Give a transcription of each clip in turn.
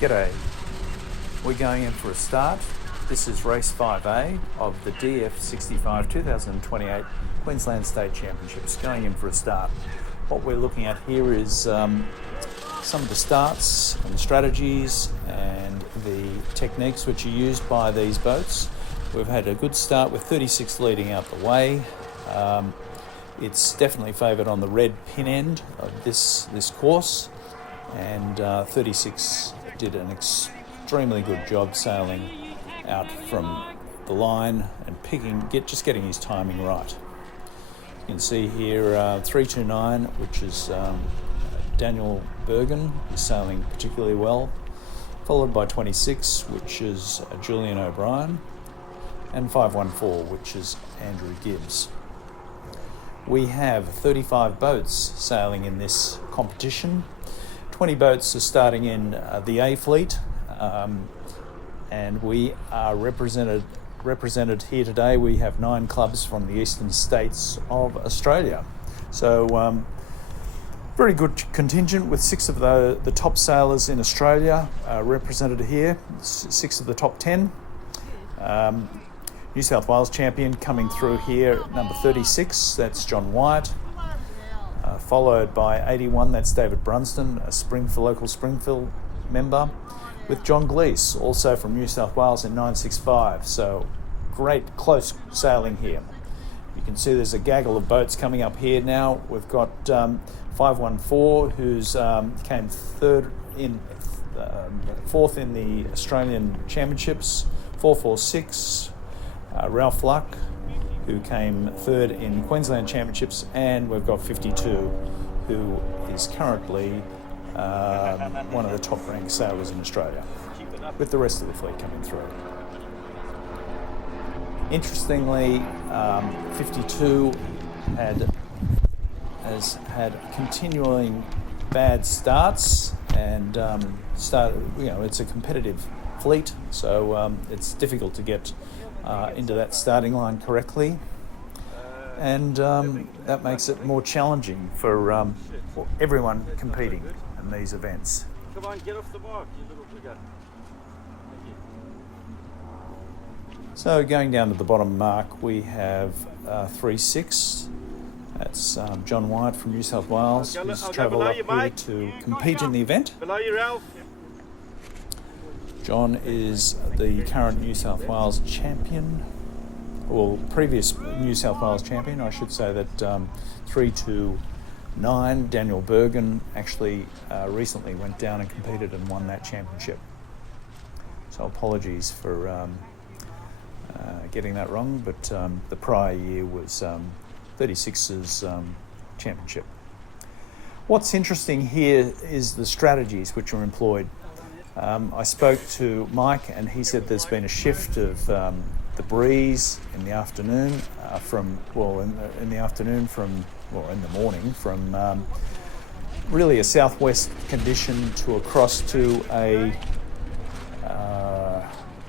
G'day, we're going in for a start. This is race 5A of the DF65 2028 Queensland State Championships, going in for a start. What we're looking at here is some of the starts and the strategies and the techniques which are used by these boats. We've had a good start with 36 leading out the way. It's definitely favoured on the red pin end of this course, and 36 did an extremely good job sailing out from the line and getting his timing right. You can see here 329, which is Daniel Bergen, is sailing particularly well, followed by 26, which is Julian O'Brien, and 514, which is Andrew Gibbs. We have 35 boats sailing in this competition. 20 boats are starting in the A fleet, and we are represented here today. We have 9 clubs from the eastern states of Australia. So very good contingent with 6 of the top sailors in Australia represented here, 6 of the top 10. New South Wales champion coming through here, number 36, that's John Wyatt. Followed by 81, that's David Brunston, a local Springfield member, with John Gleese, also from New South Wales in 965. So great close sailing here. You can see there's a gaggle of boats coming up here now. We've got 514, who's came fourth in the Australian Championships, 446, Ralph Luck, who came third in Queensland Championships, and we've got 52, who is currently one of the top ranked sailors in Australia, with the rest of the fleet coming through. Interestingly, 52 has had continuing bad starts, and it's a competitive fleet, so it's difficult to get into that starting line correctly, and that makes it more challenging for everyone competing in these events. Come on, get off the mark, you little figure. So going down to the bottom mark, we have 3-6. That's John Wyatt from New South Wales, who's travelled up here to compete in the event. Below you, Ralph. John is the current New South Wales champion, or previous New South Wales champion. I should say that 329, Daniel Bergen, actually recently went down and competed and won that championship. So apologies for getting that wrong, but the prior year was 36's championship. What's interesting here is the strategies which are employed. I spoke to Mike, and he said there's been a shift of the breeze in the afternoon from really a southwest condition to across to a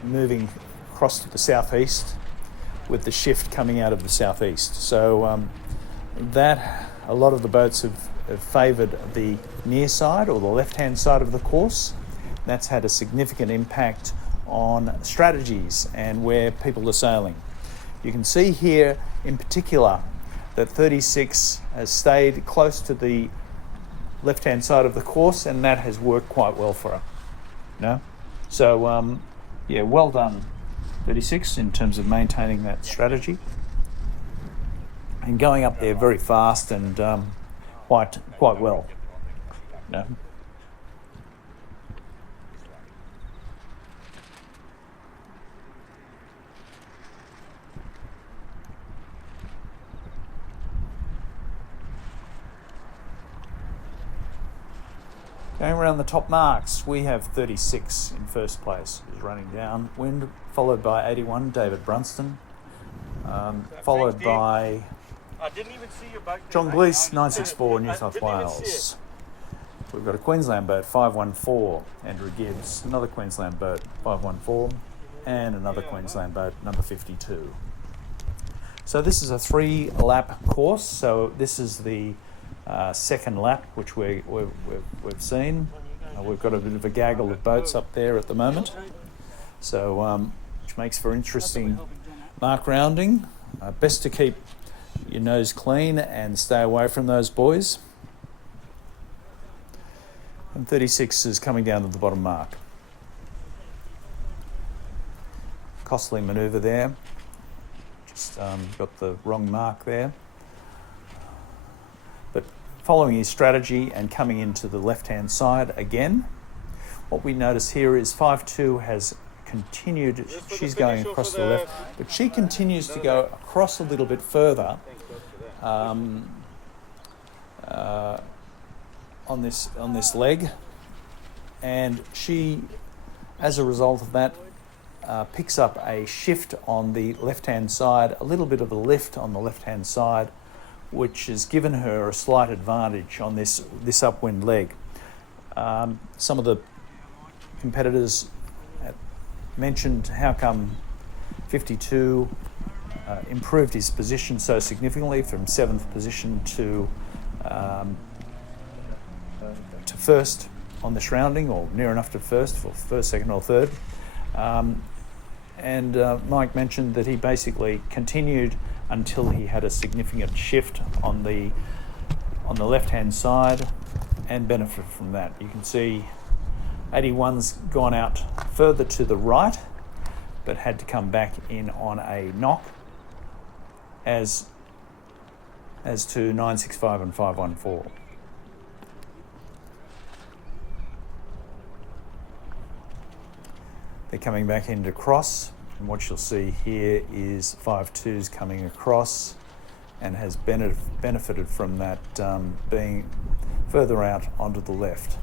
moving across to the southeast, with the shift coming out of the southeast. So that a lot of the boats have favoured the near side or the left-hand side of the course. That's had a significant impact on strategies and where people are sailing. You can see here in particular that 36 has stayed close to the left-hand side of the course, and that has worked quite well for her. So well done 36 in terms of maintaining that strategy and going up there very fast and quite well. Going around the top marks, we have 36 in first place, who's running downwind, followed by 81, David Brunston, followed by John Gleese, 964, New South Wales. We've got a Queensland boat, 514, Andrew Gibbs, another Queensland boat, 514, and another Queensland boat, number 52. So this is a 3-lap course, so this is the second lap, which we've seen. We've got a bit of a gaggle of boats up there at the moment, so which makes for interesting mark rounding. Best to keep your nose clean and stay away from those buoys. And 36 is coming down to the bottom mark. Costly manoeuvre there. Just got the wrong mark there. But following his strategy and coming into the left-hand side again, what we notice here is 5-2 has continued. She's going across the left, but she continues to go across a little bit further on this leg, and she, as a result of that, picks up a shift on the left-hand side, a little bit of a lift on the left-hand side, which has given her a slight advantage on this upwind leg. Some of the competitors mentioned how come 52 improved his position so significantly from 7th position to first on this rounding, or near enough to first, for first, second or third. And Mike mentioned that he basically continued until he had a significant shift on the left-hand side and benefited from that. You can see 81's gone out further to the right, but had to come back in on a knock, as to 965 and 514. They're coming back into cross, and what you'll see here is 5-2's coming across and has benefited from that being further out onto the left.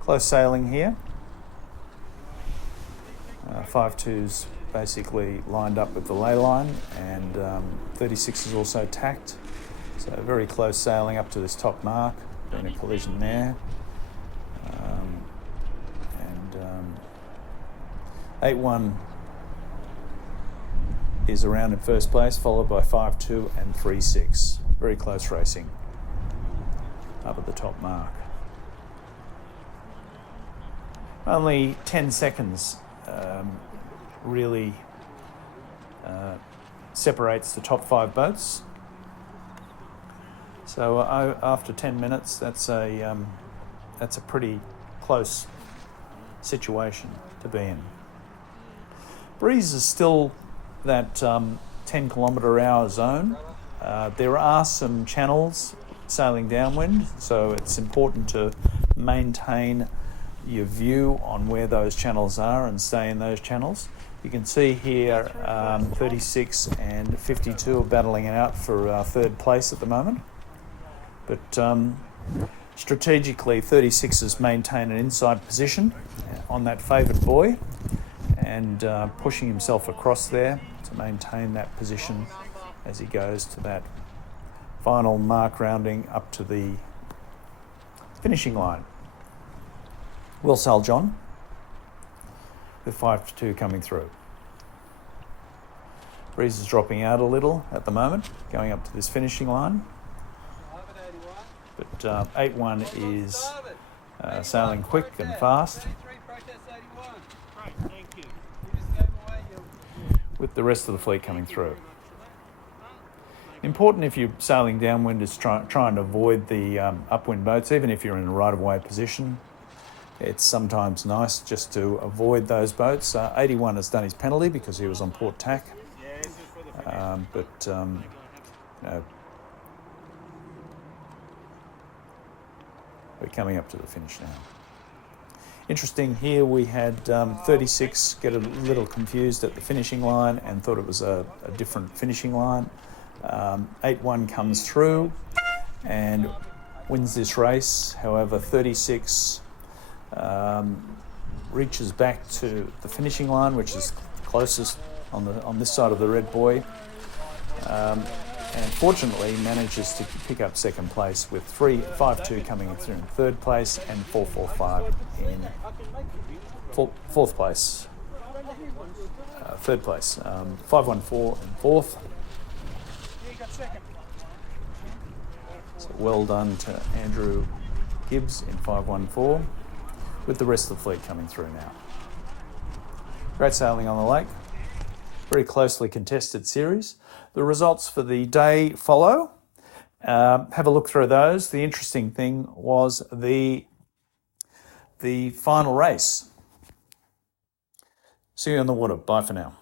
Close sailing here. 5-2's basically lined up with the ley line, and 36 is also tacked. So very close sailing up to this top mark, been a collision there. 8-1 is around in first place, followed by 5-2 and 3-6. Very close racing up at the top mark. Only 10 seconds really separates the top 5 boats. So after 10 minutes, that's a pretty close situation to be in. Breeze is still that 10 kilometre hour zone. There are some channels sailing downwind, so it's important to maintain your view on where those channels are and stay in those channels. You can see here 36 and 52 are battling it out for third place at the moment. But strategically, 36 has maintained an inside position on that favoured buoy and pushing himself across there to maintain that position as he goes to that final mark rounding up to the finishing line. Well sailed, John, with 5-2 coming through. Breeze is dropping out a little at the moment, going up to this finishing line. But 8-1 is sailing quick and fast, with the rest of the fleet coming through. Important if you're sailing downwind is trying to avoid the upwind boats, even if you're in a right-of-way position. It's sometimes nice just to avoid those boats. 81 has done his penalty because he was on port tack, we're coming up to the finish now. Interesting, here we had 36 get a little confused at the finishing line and thought it was a different finishing line. 8-1 comes through and wins this race. However, 36 reaches back to the finishing line, which is closest on this side of the red buoy, and fortunately manages to pick up second place, with 5-2 coming through in third place and 4-4-5 in fourth place. Third place, 5-1-4 in fourth, So well done to Andrew Gibbs in 514, with the rest of the fleet coming through now. Great sailing on the lake. Very closely contested series. The results for the day follow. Have a look through those. The interesting thing was the final race. See you on the water. Bye for now.